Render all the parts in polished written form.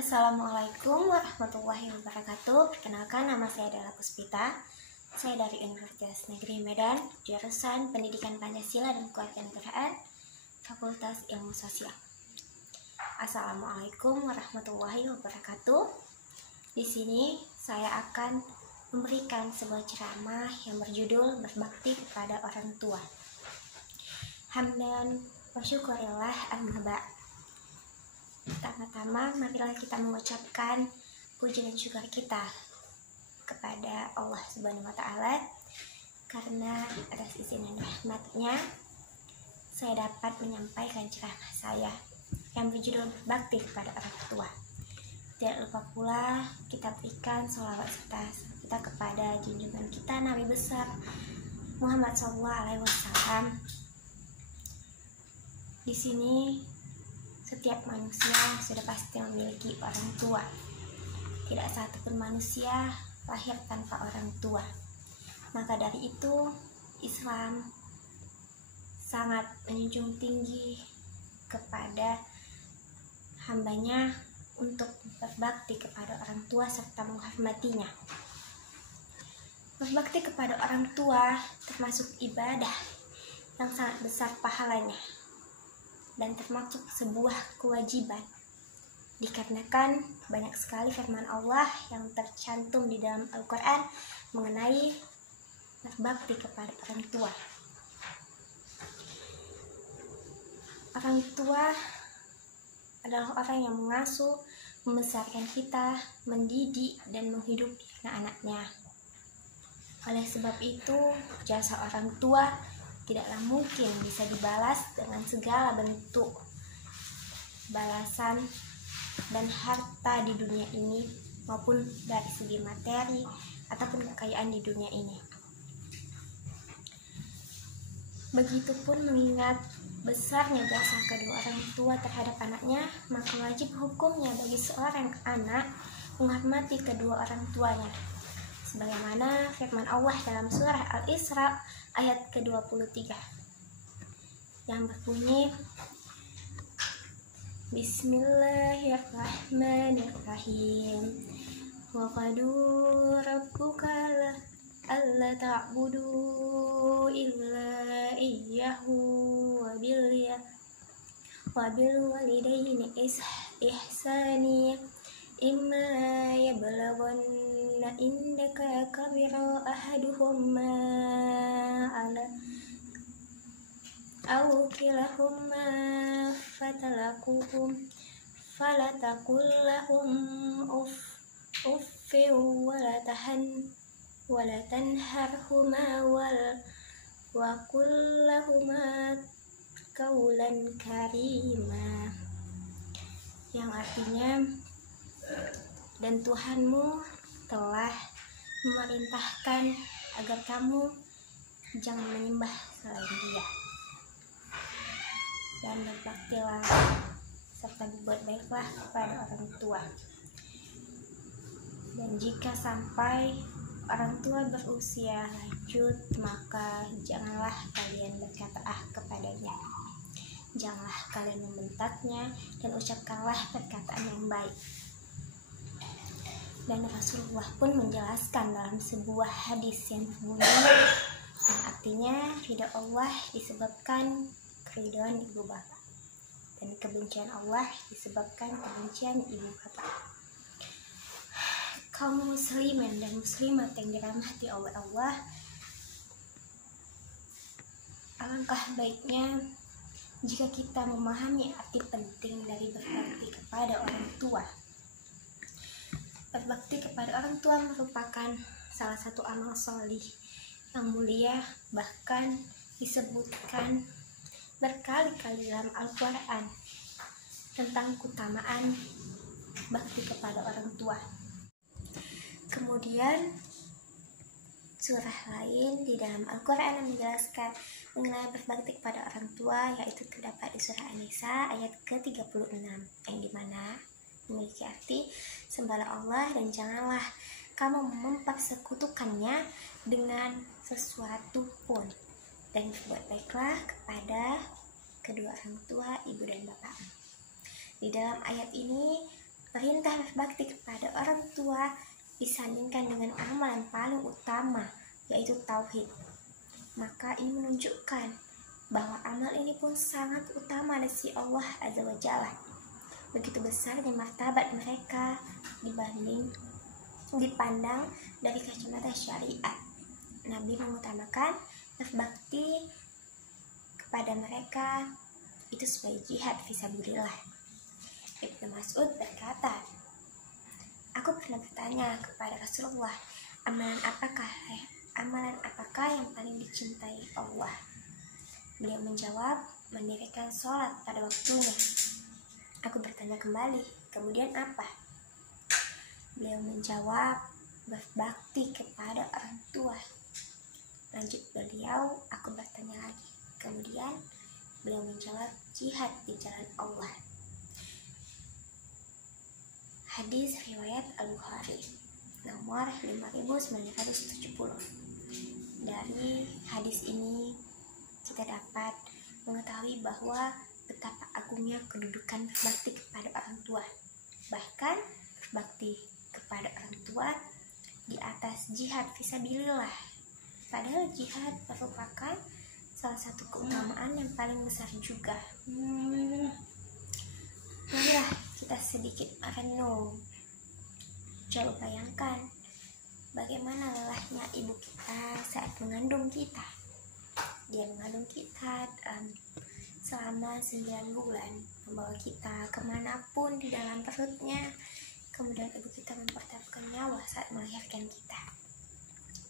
Assalamualaikum warahmatullahi wabarakatuh. Perkenalkan, nama saya adalah Puspita. Saya dari Universitas Negeri Medan, jurusan Pendidikan Pancasila dan Kewarganegaraan, Fakultas Ilmu Sosial. Assalamualaikum warahmatullahi wabarakatuh. Di sini saya akan memberikan sebuah ceramah yang berjudul Berbakti kepada Orang Tua. Hamdan wa syukurillah amma. Pertama-tama, marilah kita mengucapkan puji dan syukur kita kepada Allah Subhanahu wa Ta'ala, karena atas izin dan rahmat-Nya saya dapat menyampaikan ceramah saya yang berjudul Berbakti kepada Orang Tua. Tidak lupa pula kita berikan sholawat serta kita kepada junjungan kita Nabi besar Muhammad SAW. Di sini setiap manusia sudah pasti memiliki orang tua. Tidak satupun manusia lahir tanpa orang tua. Maka dari itu, Islam sangat menjunjung tinggi kepada hambanya untuk berbakti kepada orang tua serta menghormatinya. Berbakti kepada orang tua termasuk ibadah yang sangat besar pahalanya dan termasuk sebuah kewajiban, dikarenakan banyak sekali firman Allah yang tercantum di dalam Al-Quran mengenai berbakti kepada orang tua. Orang tua adalah orang yang mengasuh, membesarkan kita, mendidik, dan menghidupi anak-anaknya. Oleh sebab itu, jasa orang tua tidaklah mungkin bisa dibalas dengan segala bentuk balasan dan harta di dunia ini maupun dari segi materi ataupun kekayaan di dunia ini. Begitupun mengingat besarnya jasa kedua orang tua terhadap anaknya, maka wajib hukumnya bagi seorang anak menghormati kedua orang tuanya, sebagaimana firman Allah dalam surah Al-Isra ayat ke-23 yang berbunyi, Bismillahirrahmanirrahim. Wa qadu rabbuka alla ta'budu illa iyyahu wa bil walidayni ihsani imma yablaghanna indaka kabira ahaduhumma ala aw kilahumma fala taqul lahum uffin wala tanharhuma wa qul lahuma qawlan karima, yang artinya, dan Tuhanmu telah memerintahkan agar kamu jangan menyembah selain Dia, dan berbaktilah serta berbuat baiklah kepada orang tua. Dan jika sampai orang tua berusia lanjut, maka janganlah kalian berkata kepadanya, janganlah kalian membentaknya, dan ucapkanlah perkataan yang baik. Dan Rasulullah pun menjelaskan dalam sebuah hadis yang berbunyi, yang artinya ridha Allah disebabkan keridhaan ibu bapak, dan kebencian Allah disebabkan kebencian ibu bapak. Kaum muslimin dan muslimat yang dirahmati oleh Allah, alangkah baiknya jika kita memahami arti penting dari berbakti kepada orang tua. Berbakti kepada orang tua merupakan salah satu amal sholih yang mulia, bahkan disebutkan berkali-kali dalam Al-Quran tentang keutamaan bakti kepada orang tua. Kemudian surah lain di dalam Al-Quran yang menjelaskan mengenai berbakti kepada orang tua, yaitu terdapat di surah An-Nisa ayat ke-36, yang dimana memiliki arti, sembahlah Allah dan janganlah kamu mempersekutukannya dengan sesuatu pun, dan berbuat baiklah kepada kedua orang tua, ibu dan bapak. Di dalam ayat ini perintah berbakti kepada orang tua disandingkan dengan amalan paling utama, yaitu tauhid. Maka ini menunjukkan bahwa amal ini pun sangat utama dari si Allah Azza wa Jalla. Begitu besarnya martabat mereka dipandang dari kacamata syariat. Nabi mengutamakan berbakti kepada mereka itu sebagai jihad fisabilillah. Ibnu Mas'ud berkata, "Aku pernah bertanya kepada Rasulullah, amalan apakah yang paling dicintai Allah?" Beliau menjawab, "Mendirikan sholat pada waktunya." Aku bertanya kembali, "Kemudian apa?" Beliau menjawab, "Berbakti kepada orang tua." Lanjut beliau, aku bertanya lagi. Kemudian beliau menjawab, "Jihad di jalan Allah." Hadis riwayat Al-Bukhari nomor 5970. Dari hadis ini kita dapat mengetahui bahwa betapa agungnya kedudukan berbakti kepada orang tua. Bahkan berbakti kepada orang tua di atas jihad fisabilillah. Padahal jihad merupakan salah satu keutamaan yang paling besar juga. Marilah kita sedikit merenung. Coba bayangkan bagaimana lelahnya ibu kita saat mengandung kita. Dia mengandung kita selama 9 bulan, membawa kita kemanapun di dalam perutnya. Kemudian ibu kita mempertaruhkan nyawa saat melahirkan kita.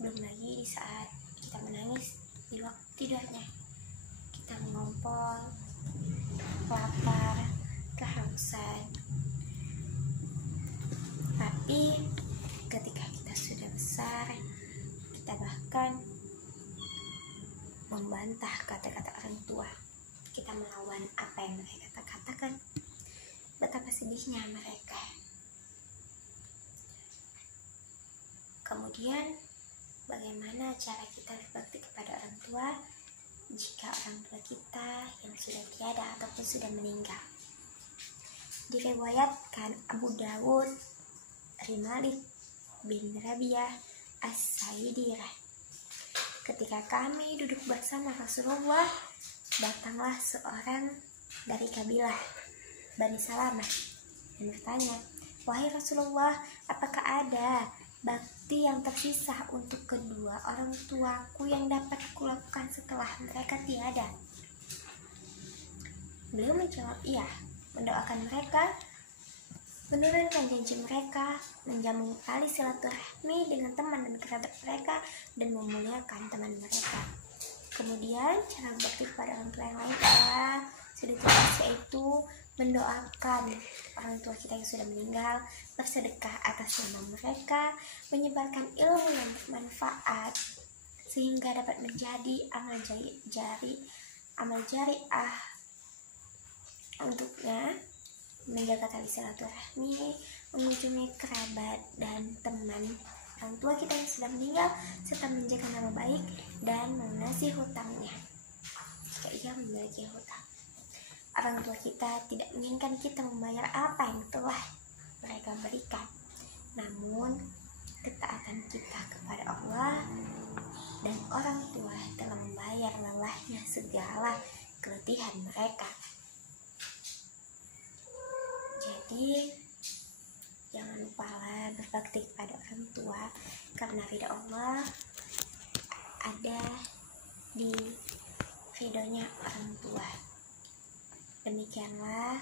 Belum lagi di saat kita menangis di waktu tidurnya, kita mengompol, lapar, kehausan. Tapi ketika kita sudah besar, kita bahkan membantah kata-kata orang tua. Kita melawan apa yang mereka katakan. Betapa sedihnya mereka. Kemudian bagaimana cara kita berbakti kepada orang tua jika orang tua kita yang sudah tiada ataupun sudah meninggal? Diriwayatkan Abu Dawud dari Malik bin Rabi'ah As-Saidirah, ketika kami duduk bersama Rasulullah, datanglah seorang dari kabilah Bani Salamah dan bertanya, "Wahai Rasulullah, apakah ada bakti yang tersisa untuk kedua orang tuaku yang dapat kulakukan setelah mereka tiada?" Beliau menjawab, "Iya, mendoakan mereka, menurunkan janji mereka, menjamu tali silaturahmi dengan teman dan kerabat mereka, dan memuliakan teman mereka." Kemudian cara berbakti kepada orang tua yang lain adalah sudah jelas, yaitu mendoakan orang tua kita yang sudah meninggal, bersedekah atas nama mereka, menyebarkan ilmu yang bermanfaat sehingga dapat menjadi amal jariah untuknya, menjaga tali silaturahmi, mengunjungi kerabat dan teman orang tua kita yang sudah meninggal, serta menjaga nama baik dan melunasi hutangnya jika ia memiliki hutang. Orang tua kita tidak menginginkan kita membayar apa yang telah mereka berikan, namun ketaatan kita kepada Allah dan orang tua telah membayar lelahnya segala keletihan mereka. Jadi jangan lupalah berbakti kepada orang tua, karena ridha Allah ada di ridhonya orang tua. Demikianlah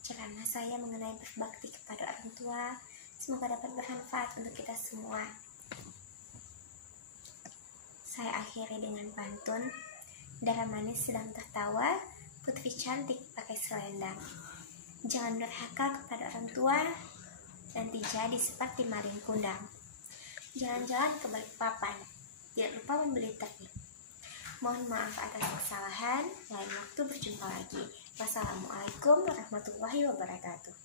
ceramah saya mengenai berbakti kepada orang tua. Semoga dapat bermanfaat untuk kita semua. Saya akhiri dengan pantun. Dara manis sedang tertawa, putri cantik pakai selendang. Jangan durhaka kepada orang tua, nanti jadi seperti maling kundang. Jalan-jalan ke Balikpapan, tidak lupa membeli teh. Mohon maaf atas kesalahan, lain waktu berjumpa lagi. Wassalamualaikum warahmatullahi wabarakatuh.